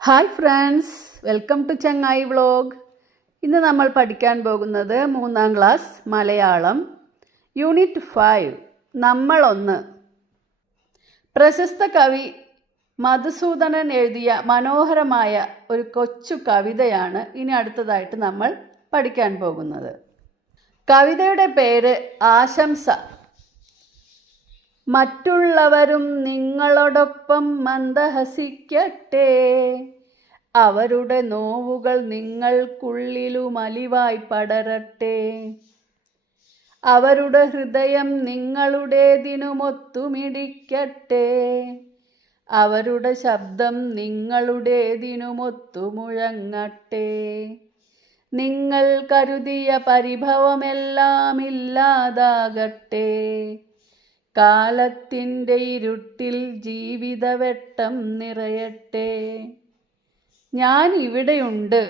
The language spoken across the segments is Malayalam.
ഹായ് ഫ്രണ്ട്സ്, വെൽക്കം ടു ചങ്ങായി വ്ളോഗ്. ഇന്ന് നമ്മൾ പഠിക്കാൻ പോകുന്നത് 3ാം ക്ലാസ് മലയാളം യൂണിറ്റ് 5 നമ്മളൊന്ന്. പ്രശസ്ത കവി മധുസൂദനൻ എഴുതിയ മനോഹരമായ ഒരു കൊച്ചു കവിതയാണ് ഇനി അടുത്തതായിട്ട് നമ്മൾ പഠിക്കാൻ പോകുന്നത്. കവിതയുടെ പേര് ആശംസ. മറ്റുള്ളവരും നിങ്ങളോടൊപ്പം മന്ദഹസിക്കട്ടെ, അവരുടെ നോവുകൾ നിങ്ങൾക്കുള്ളിലും അലിവായി പടരട്ടെ, അവരുടെ ഹൃദയം നിങ്ങളുടേതിനുമൊത്തുമിടിക്കട്ടെ, അവരുടെ ശബ്ദം നിങ്ങളുടേതിനുമൊത്തു മുഴങ്ങട്ടെ, നിങ്ങൾ കരുതിയ പരിഭവമെല്ലാം ഇല്ലാതാകട്ടെ, കാലത്തിൻ്റെ ഇരുട്ടിൽ ജീവിതവെട്ടം നിറയട്ടെ. ഞാൻ ഇവിടെയുണ്ട്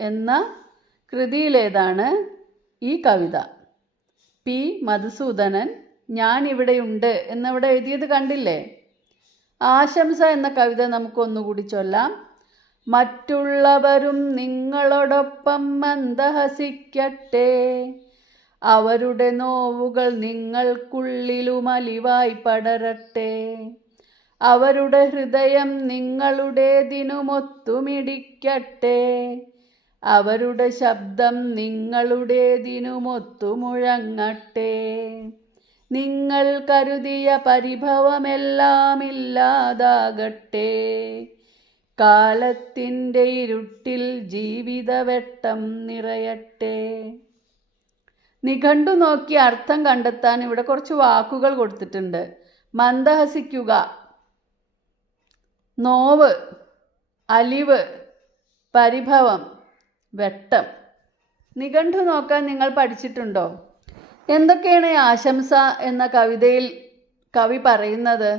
എന്ന കൃതിയിലേതാണ് ഈ കവിത. പി മധുസൂദനൻ ഞാൻ ഇവിടെയുണ്ട് എന്നിവിടെ എഴുതിയത് കണ്ടില്ലേ? ആശംസ എന്ന കവിത നമുക്കൊന്നുകൂടി ചൊല്ലാം. മറ്റുള്ളവരും നിങ്ങളോടൊപ്പം മന്ദഹസിക്കട്ടെ, അവരുടെ നോവുകൾ നിങ്ങൾക്കുള്ളിലും അലിവായി പടരട്ടെ, അവരുടെ ഹൃദയം നിങ്ങളുടേതിനുമൊത്തുമിടിക്കട്ടെ, അവരുടെ ശബ്ദം നിങ്ങളുടേതിനുമൊത്തു മുഴങ്ങട്ടെ, നിങ്ങൾ കരുതിയ പരിഭവമെല്ലാം ഇല്ലാതാകട്ടെ, കാലത്തിൻ്റെ ഇരുട്ടിൽ ജീവിതവെട്ടം നിറയട്ടെ. നിഘണ്ടു നോക്കി അർത്ഥം കണ്ടെത്താൻ ഇവിടെ കുറച്ച് വാക്കുകൾ കൊടുത്തിട്ടുണ്ട്. മന്ദഹസിക്കുക, നോവ്, അലിവ്, പരിഭവം, വെട്ടം. നിഘണ്ടു നോക്കാൻ നിങ്ങൾ പഠിച്ചിട്ടുണ്ടോ? എന്തൊക്കെയാണ് ആശംസ എന്ന കവിതയിൽ കവി പറയുന്നത്?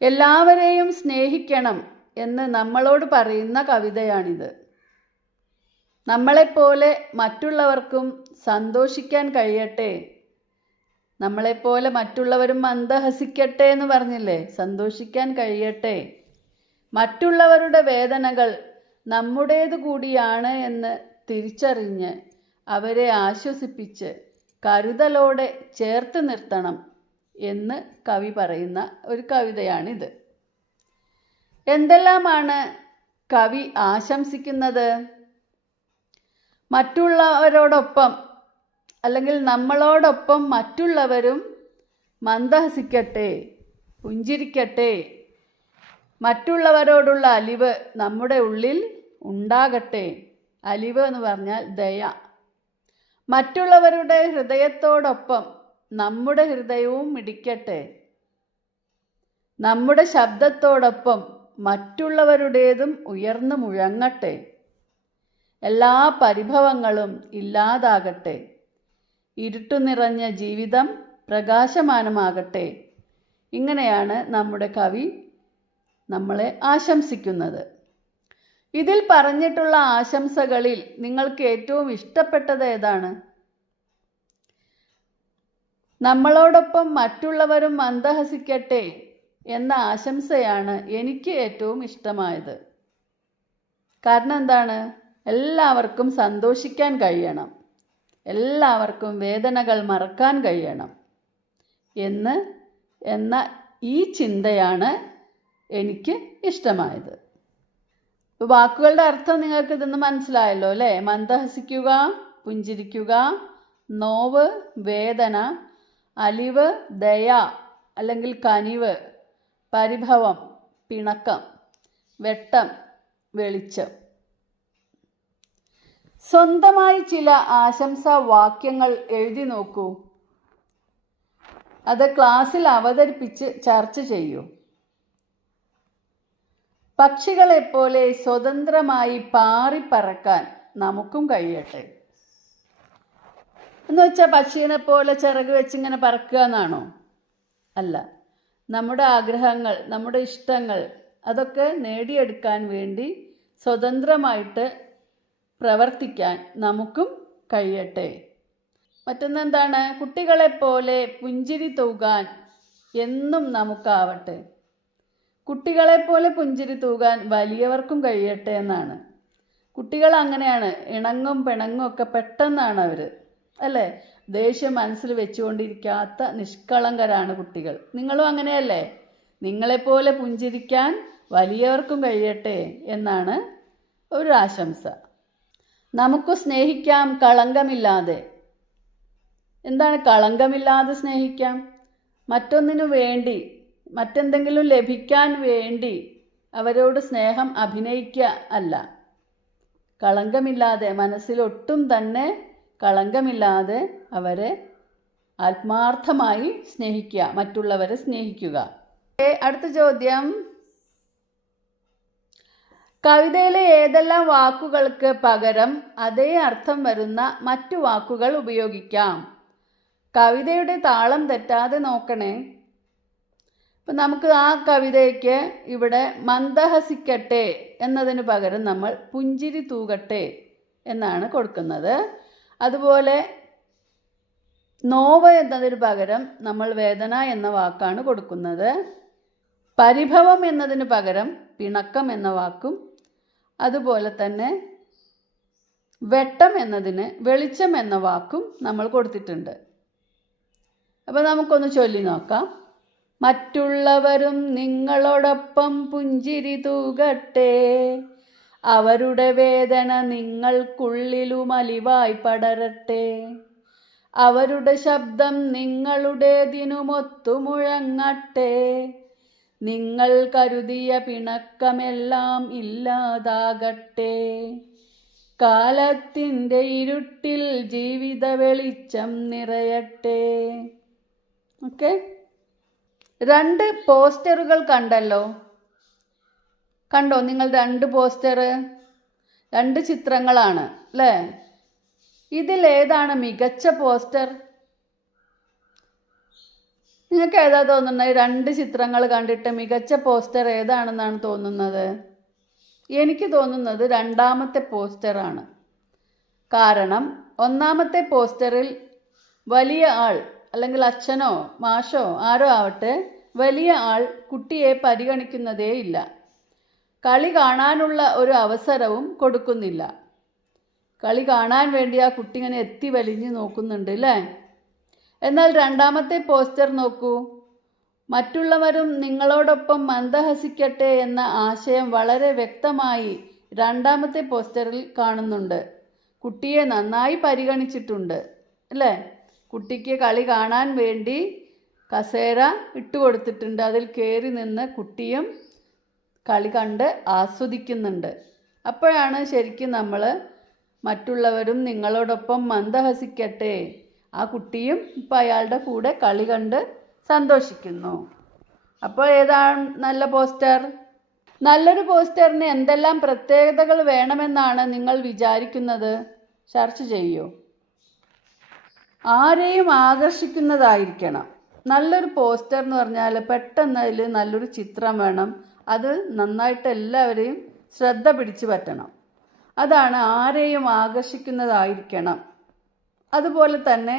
എല്ലാവരെയും സ്നേഹിക്കണം എന്ന് നമ്മളോട് പറയുന്ന കവിതയാണിത്. നമ്മളെപ്പോലെ മറ്റുള്ളവർക്കും സന്തോഷിക്കാൻ കഴിയട്ടെ, നമ്മളെപ്പോലെ മറ്റുള്ളവരും മന്ദഹസിക്കട്ടെ എന്ന് പറഞ്ഞില്ലേ? സന്തോഷിക്കാൻ കഴിയട്ടെ, മറ്റുള്ളവരുടെ വേദനകൾ നമ്മുടേതു കൂടിയാണ് എന്ന് തിരിച്ചറിഞ്ഞ് അവരെ ആശ്വസിപ്പിച്ച് കരുതലോടെ ചേർത്ത് നിർത്തണം എന്ന് കവി പറയുന്ന ഒരു കവിതയാണിത്. എന്തെല്ലാമാണ് കവി ആശംസിക്കുന്നത്? മറ്റുള്ളവരോടൊപ്പം അല്ലെങ്കിൽ നമ്മളോടൊപ്പം മറ്റുള്ളവരും മന്ദഹസിക്കട്ടെ, പുഞ്ചിരിക്കട്ടെ, മറ്റുള്ളവരോടുള്ള അലിവ് നമ്മുടെ ഉള്ളിൽ ഉണ്ടാകട്ടെ. അലിവ് എന്ന് പറഞ്ഞാൽ ദയ. മറ്റുള്ളവരുടെ ഹൃദയത്തോടൊപ്പം നമ്മുടെ ഹൃദയവും മിടിക്കട്ടെ, നമ്മുടെ ശബ്ദത്തോടൊപ്പം മറ്റുള്ളവരുടേതും ഉയർന്നു മുഴങ്ങട്ടെ, എല്ലാ പരിഭവങ്ങളും ഇല്ലാതാകട്ടെ, ഇരുട്ടു നിറഞ്ഞ ജീവിതം പ്രകാശമാനമാകട്ടെ. ഇങ്ങനെയാണ് നമ്മുടെ കവി നമ്മളെ ആശംസിക്കുന്നത്. ഇതിൽ പറഞ്ഞിട്ടുള്ള ആശംസകളിൽ നിങ്ങൾക്ക് ഏറ്റവും ഇഷ്ടപ്പെട്ടത് ഏതാണ്? നമ്മളോടൊപ്പം മറ്റുള്ളവരും മന്ദഹസിക്കട്ടെ എന്ന ആശംസയാണ് എനിക്ക് ഏറ്റവും ഇഷ്ടമായത്. കാരണം എന്താണ്? എല്ലാവർക്കും സന്തോഷിക്കാൻ കഴിയണം, എല്ലാവർക്കും വേദനകൾ മറക്കാൻ കഴിയണം എന്ന ഈ ചിന്തയാണ് എനിക്ക് ഇഷ്ടമായത്. വാക്കുകളുടെ അർത്ഥം നിങ്ങൾക്ക് ഇതൊന്ന് മനസ്സിലായല്ലോ അല്ലേ? മന്ദഹസിക്കുക, പുഞ്ചിരിക്കുക, നോവ്, വേദന, അലിവ്, ദയ അല്ലെങ്കിൽ കനിവ്, പരിഭവം, പിണക്കം, വെട്ടം, വെളിച്ചം. സ്വന്തമായി ചില ആശംസാ വാക്യങ്ങൾ എഴുതി നോക്കൂ. അത് ക്ലാസ്സിൽ അവതരിപ്പിച്ച് ചർച്ച ചെയ്യൂ. പക്ഷികളെപ്പോലെ സ്വതന്ത്രമായി പാറിപ്പറക്കാൻ നമുക്കും കഴിയട്ടെ. എന്ന് വെച്ചാൽ പക്ഷിയെ പോലെ ചിറക് വെച്ചിങ്ങനെ പറക്കുക എന്നാണോ? അല്ല. നമ്മുടെ ആഗ്രഹങ്ങൾ, നമ്മുടെ ഇഷ്ടങ്ങൾ അതൊക്കെ നേടിയെടുക്കാൻ വേണ്ടി സ്വതന്ത്രമായിട്ട് പ്രവർത്തിക്കാൻ നമുക്കും കഴിയട്ടെ. മറ്റൊന്നെന്താണ്? കുട്ടികളെപ്പോലെ പുഞ്ചിരി തൂകാൻ എന്നും നമുക്കാവട്ടെ. കുട്ടികളെപ്പോലെ പുഞ്ചിരി തൂകാൻ വലിയവർക്കും കഴിയട്ടെ എന്നാണ്. കുട്ടികൾ അങ്ങനെയാണ്, ഇണങ്ങും പിണങ്ങും ഒക്കെ പെട്ടെന്നാണ് അവർ, അല്ലേ? ദേഷ്യം മനസ്സിൽ വെച്ചുകൊണ്ടിരിക്കാത്ത നിഷ്കളങ്കരാണ് കുട്ടികൾ. നിങ്ങളും അങ്ങനെയല്ലേ? നിങ്ങളെപ്പോലെ പുഞ്ചിരിക്കാൻ വലിയവർക്കും കഴിയട്ടെ എന്നാണ് ഒരു ആശംസ. നമുക്ക് സ്നേഹിക്കാം കളങ്കമില്ലാതെ. എന്താണ് കളങ്കമില്ലാതെ സ്നേഹിക്കാം? മറ്റൊന്നിനു വേണ്ടി, മറ്റെന്തെങ്കിലും ലഭിക്കാൻ വേണ്ടി അവരോട് സ്നേഹം അഭിനയിക്കുക അല്ല. കളങ്കമില്ലാതെ, മനസ്സിലൊട്ടും തന്നെ കളങ്കമില്ലാതെ അവരെ ആത്മാർത്ഥമായി സ്നേഹിക്കുക, മറ്റുള്ളവരെ സ്നേഹിക്കുക. അടുത്ത ചോദ്യം, കവിതയിലെ ഏതെല്ലാം വാക്കുകൾക്ക് പകരം അതേ അർത്ഥം വരുന്ന മറ്റു വാക്കുകൾ ഉപയോഗിക്കാം? കവിതയുടെ താളം തെറ്റാതെ നോക്കണേ. ഇപ്പം നമുക്ക് ആ കവിതയ്ക്ക് ഇവിടെ മന്ദഹസിക്കട്ടെ എന്നതിന് പകരം നമ്മൾ പുഞ്ചിരി തൂകട്ടെ എന്നാണ് കൊടുക്കുന്നത്. അതുപോലെ നോവ് എന്നതിന് പകരം നമ്മൾ വേദന എന്ന വാക്കാണ് കൊടുക്കുന്നത്. പരിഭവം എന്നതിന് പകരം പിണക്കം എന്ന വാക്കും, അതുപോലെ തന്നെ വെട്ടം എന്നതിന് വെളിച്ചം എന്ന വാക്കും നമ്മൾ കൊടുത്തിട്ടുണ്ട്. അപ്പോൾ നമുക്കൊന്ന് ചൊല്ലി നോക്കാം. മറ്റുള്ളവരും നിങ്ങളോടൊപ്പം പുഞ്ചിരി തൂകട്ടെ, അവരുടെ വേദന നിങ്ങൾക്കുള്ളിലും അലിവായി പടരട്ടെ, അവരുടെ ശബ്ദം നിങ്ങളുടേതിനുമൊത്തു മുഴങ്ങട്ടെ, നിങ്ങൾ കരുതിയ പിണക്കമെല്ലാം ഇല്ലാതാകട്ടെ, കാലത്തിൻ്റെ ഇരുട്ടിൽ ജീവിത വെളിച്ചം നിറയട്ടെ. ഓക്കെ, 2 പോസ്റ്ററുകൾ കണ്ടല്ലോ. കണ്ടോ നിങ്ങൾ? 2 പോസ്റ്റർ, 2 ചിത്രങ്ങളാണ് അല്ലേ? ഇതിലേതാണ് മികച്ച പോസ്റ്റർ? നിങ്ങൾക്ക് ഏതാ തോന്നുന്നത്? 2 ചിത്രങ്ങൾ കണ്ടിട്ട് മികച്ച പോസ്റ്റർ ഏതാണെന്നാണ് തോന്നുന്നത്? എനിക്ക് തോന്നുന്നത് 2ാമത്തെ പോസ്റ്ററാണ്. കാരണം 1ാമത്തെ പോസ്റ്ററിൽ വലിയ ആൾ, അല്ലെങ്കിൽ അച്ഛനോ മാഷോ ആരോ ആവട്ടെ, വലിയ ആൾ കുട്ടിയെ പരിഗണിക്കുന്നതേ ഇല്ല. കളി കാണാനുള്ള ഒരു അവസരവും കൊടുക്കുന്നില്ല. കളി കാണാൻ വേണ്ടി ആ കുട്ടി ഇങ്ങനെ എത്തി വലിഞ്ഞ് നോക്കുന്നുണ്ട് അല്ലേ? എന്നാൽ 2ാമത്തെ പോസ്റ്റർ നോക്കൂ. മറ്റുള്ളവരും നിങ്ങളോടൊപ്പം മന്ദഹസിക്കട്ടെ എന്ന ആശയം വളരെ വ്യക്തമായി 2ാമത്തെ പോസ്റ്ററിൽ കാണുന്നുണ്ട്. കുട്ടിയെ നന്നായി പരിഗണിച്ചിട്ടുണ്ട് അല്ലേ? കുട്ടിക്ക് കളി കാണാൻ വേണ്ടി കസേര ഇട്ടുകൊടുത്തിട്ടുണ്ട്. അതിൽ കയറി നിന്ന് കുട്ടിയും കളി കണ്ട് ആസ്വദിക്കുന്നുണ്ട്. അപ്പോഴാണ് ശരിക്കും നമ്മൾ മറ്റുള്ളവരും നിങ്ങളോടൊപ്പം മന്ദഹസിക്കട്ടെ, ആ കുട്ടിയും ഇപ്പം അയാളുടെ കൂടെ കളി കണ്ട് സന്തോഷിക്കുന്നു. അപ്പോൾ ഏതാണ് നല്ല പോസ്റ്റർ? നല്ലൊരു പോസ്റ്ററിന് എന്തെല്ലാം പ്രത്യേകതകൾ വേണമെന്നാണ് നിങ്ങൾ വിചാരിക്കുന്നത്? ചർച്ച ചെയ്യൂ. ആരെയും ആകർഷിക്കുന്നതായിരിക്കണം. നല്ലൊരു പോസ്റ്റർ എന്ന് പറഞ്ഞാൽ പെട്ടെന്ന് അതിൽ നല്ലൊരു ചിത്രം വേണം. അത് നന്നായിട്ട് എല്ലാവരെയും ശ്രദ്ധ പിടിച്ചു പറ്റണം. അതാണ് ആരെയും ആകർഷിക്കുന്നതായിരിക്കണം. അതുപോലെ തന്നെ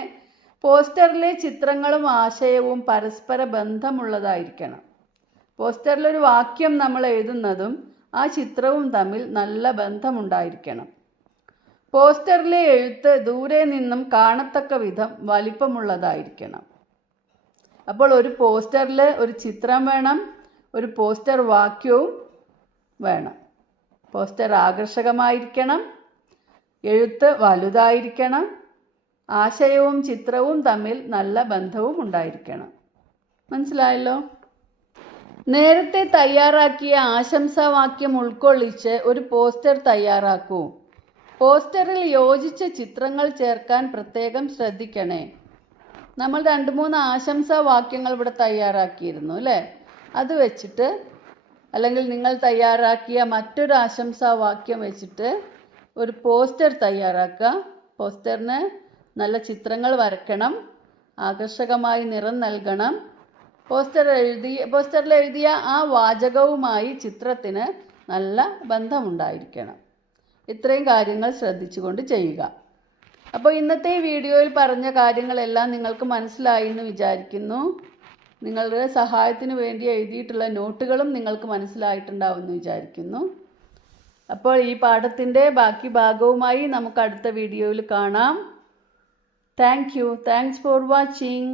പോസ്റ്ററിലെ ചിത്രങ്ങളും ആശയവും പരസ്പര ബന്ധമുള്ളതായിരിക്കണം. പോസ്റ്ററിലൊരു വാക്യം നമ്മൾ എഴുതുന്നതും ആ ചിത്രവും തമ്മിൽ നല്ല ബന്ധമുണ്ടായിരിക്കണം. പോസ്റ്ററിലെ എഴുത്ത് ദൂരെ നിന്നും കാണത്തക്ക വിധം വലിപ്പമുള്ളതായിരിക്കണം. അപ്പോൾ ഒരു പോസ്റ്ററിൽ ഒരു ചിത്രം വേണം, ഒരു പോസ്റ്റർ വാക്യവും വേണം. പോസ്റ്റർ ആകർഷകമായിരിക്കണം, എഴുത്ത് വലുതായിരിക്കണം, ആശയവും ചിത്രവും തമ്മിൽ നല്ല ബന്ധവും ഉണ്ടായിരിക്കണം. മനസ്സിലായല്ലോ? നേരത്തെ തയ്യാറാക്കിയ ആശംസാവാക്യം ഉൾക്കൊള്ളിച്ച് ഒരു പോസ്റ്റർ തയ്യാറാക്കൂ. പോസ്റ്ററിൽ യോജിച്ച ചിത്രങ്ങൾ ചേർക്കാൻ പ്രത്യേകം ശ്രദ്ധിക്കണേ. നമ്മൾ 2-3 ആശംസാവാക്യങ്ങൾ ഇവിടെ തയ്യാറാക്കിയിരുന്നു അല്ലേ? അത് വെച്ചിട്ട്, അല്ലെങ്കിൽ നിങ്ങൾ തയ്യാറാക്കിയ മറ്റൊരു ആശംസാവാക്യം വെച്ചിട്ട് ഒരു പോസ്റ്റർ തയ്യാറാക്കുക. പോസ്റ്ററിന് നല്ല ചിത്രങ്ങൾ വരയ്ക്കണം, ആകർഷകമായി നിറം നൽകണം. പോസ്റ്ററിൽ എഴുതിയ ആ വാചകവുമായി ചിത്രത്തിന് നല്ല ബന്ധമുണ്ടായിരിക്കണം. ഇത്രയും കാര്യങ്ങൾ ശ്രദ്ധിച്ചുകൊണ്ട് ചെയ്യുക. അപ്പോൾ ഇന്നത്തെ ഈ വീഡിയോയിൽ പറഞ്ഞ കാര്യങ്ങളെല്ലാം നിങ്ങൾക്ക് മനസ്സിലായി എന്ന് വിചാരിക്കുന്നു. നിങ്ങളുടെ സഹായത്തിന് വേണ്ടി എഴുതിയിട്ടുള്ള നോട്ടുകളും നിങ്ങൾക്ക് മനസ്സിലായിട്ടുണ്ടാവുമെന്ന് വിചാരിക്കുന്നു. അപ്പോൾ ഈ പാഠത്തിൻ്റെ ബാക്കി ഭാഗവുമായി നമുക്ക് അടുത്ത വീഡിയോയിൽ കാണാം. Thanks for watching.